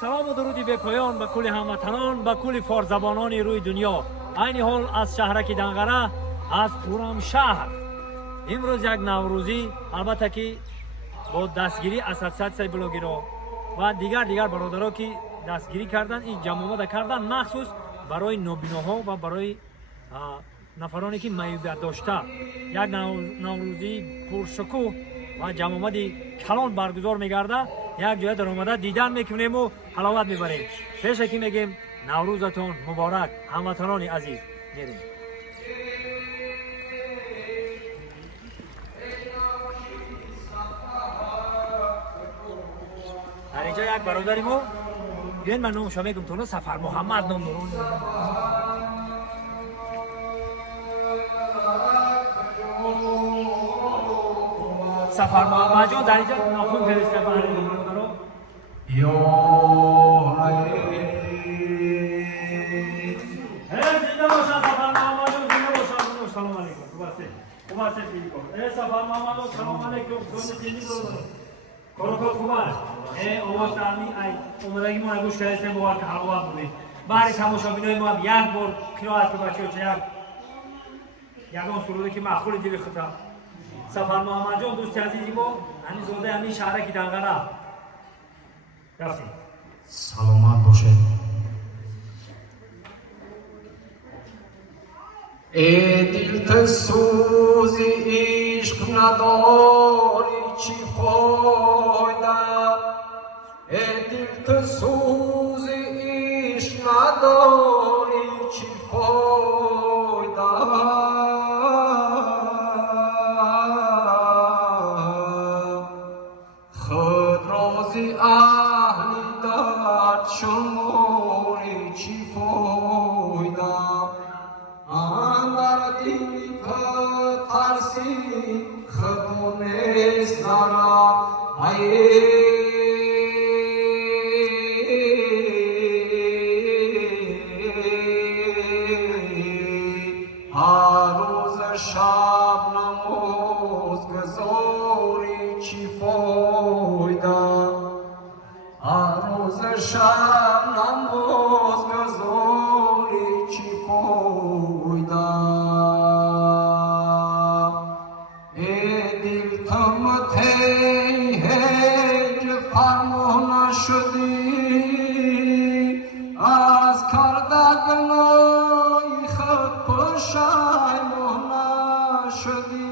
سلام و درودی به پایان به کل هموطنان به کل فارزبانان روی دنیا. عین حال از شهرک دنقره از پورم شهر. امروز یک نوروزی البته که با دستگیری اساسیاسیون بلاگرها و دیگر برادرها که دستگیری کردن این جمع آمده کردن مخصوص برای نابیناها و برای نفرانی که معیوبیت داشته یک نوروزی پرشکوه و جمع آمدی کلان برگزار میگرده. یک جای در آمده دیدن میکنیم و حلاوت میبریم. پیش که میگیم نوروزتون مبارک هموطنان عزیز. میریم در اینجا یک برادریم و بیاین من نام شما میگم تونه سفر محمد نام نورون سفر محمد جان در اینجا ناخون فرسته برای برادرها. زنده باشن سفر محمد جان، زنده باشن. سلام علیکم. خوب هستید بیلیکم. سفر محمد جان سلام علیکم. تونه زنده برادر کارو خوب است. آواز تعمی ای اومدگی ما گوش کردیم با که حلاوت بودیم. برای تماشابینای ما یک بار قرائت که بچه‌ها چه یگان سروده که معقول دیگه خطا. سفر محمد جان دوست عزیزی ما همین زاده همین شهرک دنقره رفتیم. سلامت باشه. ای دل سوزی عشق نداری چی فایده؟ ای دل سوزی عشق نداری چی فایده؟ خود رازی اهلی درد شماری چی فایده؟ اندر دیمی ترسی خبونه سرا هر روز شب نماز گذاری چی فایده؟ هر روز شب نماز گذاری چی فایده؟ ای دل تمتی هجر فرما نشدی از کردگنای خود پشیمان نشدی.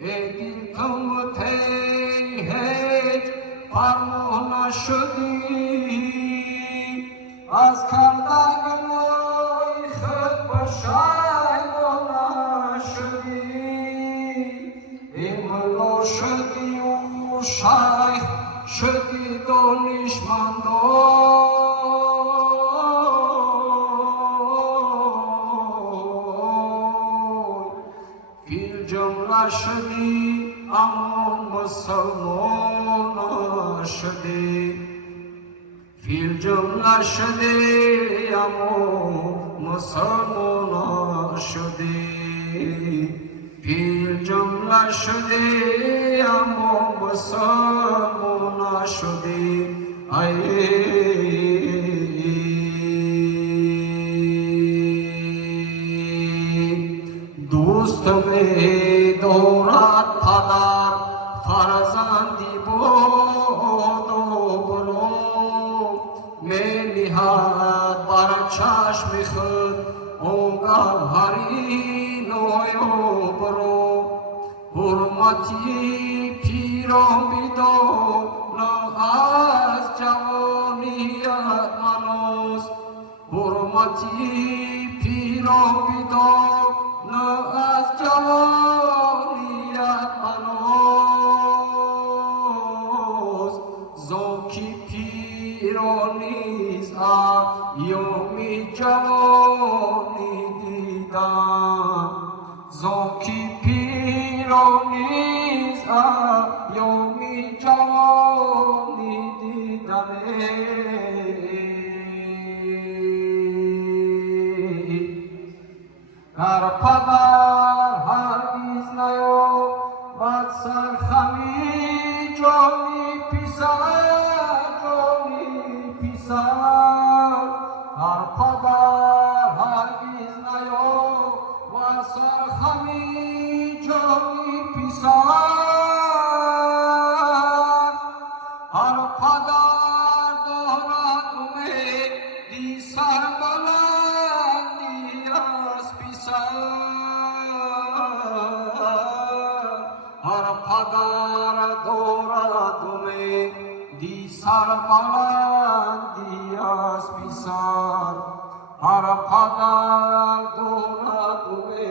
ای دل تمتی هجر فرما نشدی از کردگنای خود پشیمان نشدی. املا شدی و شیخ شدی دانشمندان فی الجمله شدی اما مسلمان شدی. فی الجمله شدی اما مسلمان شدی. فی الجمله شدی اما مسلمان شدی. دوست می دارد پدر فرزندی باد و برو می نهد بر چشم خود اون گوهری نوی و برو. حرمتی پیران بدان از جوانیت منوز. حرمتی پیران بدان از جوانیت منوز. زوکی پیرانیز ایامی جوانی دیدن. زوکی پیرانیز ایامی جوانی دیدن. در پدر هرگز نیابد سرخمی جانی پسر جانی pisar arpadar hargiz nayo vasar khami jogi pisar arpadar dohra tume disar balandiyas pisar arpadar dohra tume disar balandiyas pisar arpadar dohra tume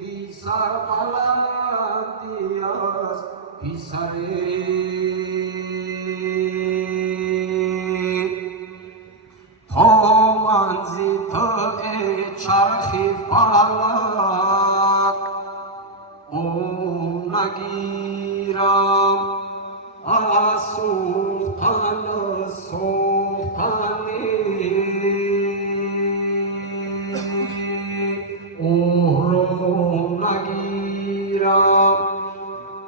disar balandiyas pisare Thomanzi to e charhi palak Om nagiram asultan sultani Om nagiram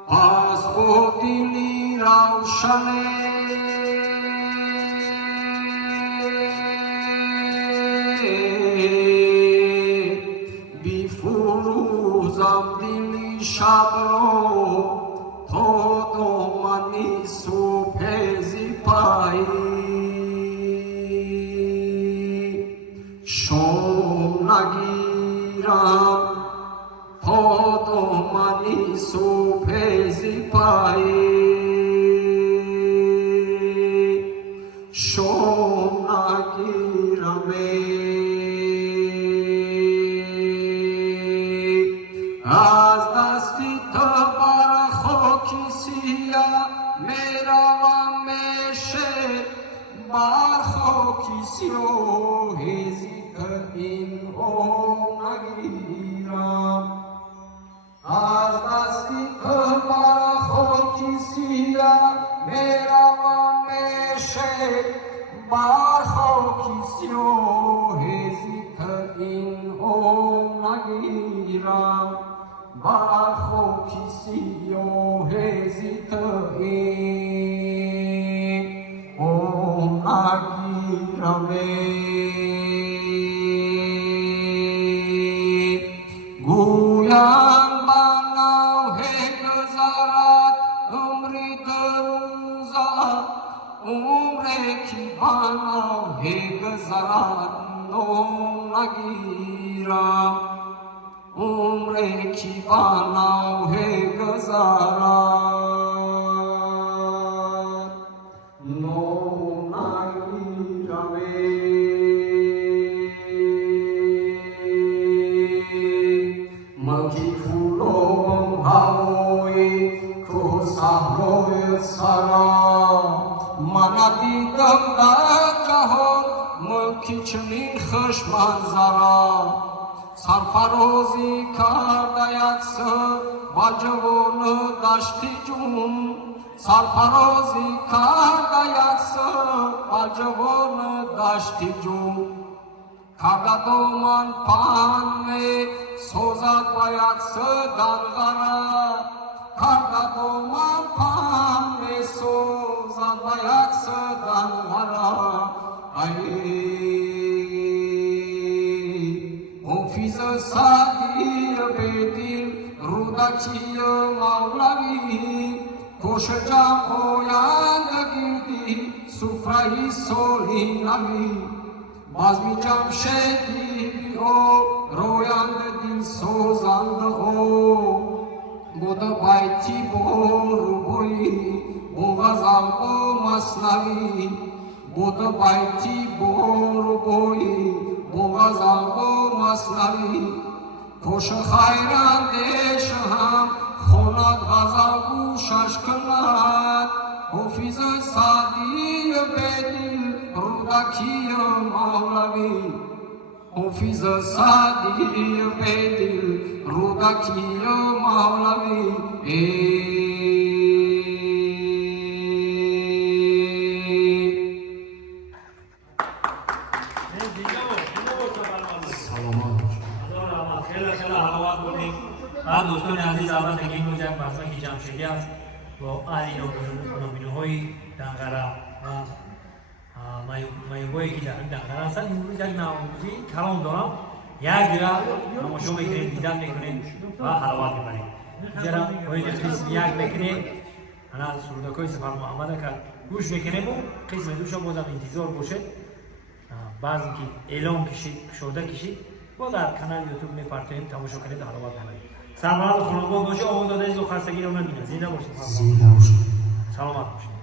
asbotili ravshane Shabro todo mani supezi pai Shom nagira todo mani supezi pai Shom nagira me Barchokisio hezika in om nagiram Azdastika barchokisia merava meshe Barchokisio hezika in om nagiram Barchokisio hezika in om nagirame Guyan banau he gazarat umri daruza umre ki banau he gazarat om nagiram umre ki banau he gazarat no Malki fulom haoi kusahoi sara manati damda jahon malki chmin khashman zara sarfarozi kardayats bajvon dashti jum sarfarozi kardayats bajvon dashti jum Kagadoman panme sozat bayats dangara Kagadoman panme sozat bayats dangara Ofiz sadi bedil rudakiya mavlavi Koşaca oyan girdi sufrahi solinavi Bazmi jamshedi o royand din sozand o Boda bayti boru boyi Bogazal o masnavi Boda bayti boru boyi Bogazal o masnavi Koşa khayran deşham Khonat gazal u shashkanat Hofiz sadi bedil rudakiya mavlavi Hofiz sadi bedil rudakiya mavlavi دوستان عزیز اول تکیم رو جمع بحثان که جمع شدی با آلی نوبینوهای دنگره و مایو با یکی در اصلا امروز یک نوروزی کلام دارم یک جرا تماشا میکنید دیدن میکنید و حلاوت میبرید جرا باید قسم یک میکنید انا سرودکای سفر محمد که گوش میکنیم و قسم دوش هم بازم انتظار باشد بعض اینکه اعلام کشید شده کشید با در کانال یوتیوب میپرتیم تماشا کنید حلاوت میبرید سلامت خانواده باشه آواز داده از خستگی رو نبینه زنده باشید سلامت باشید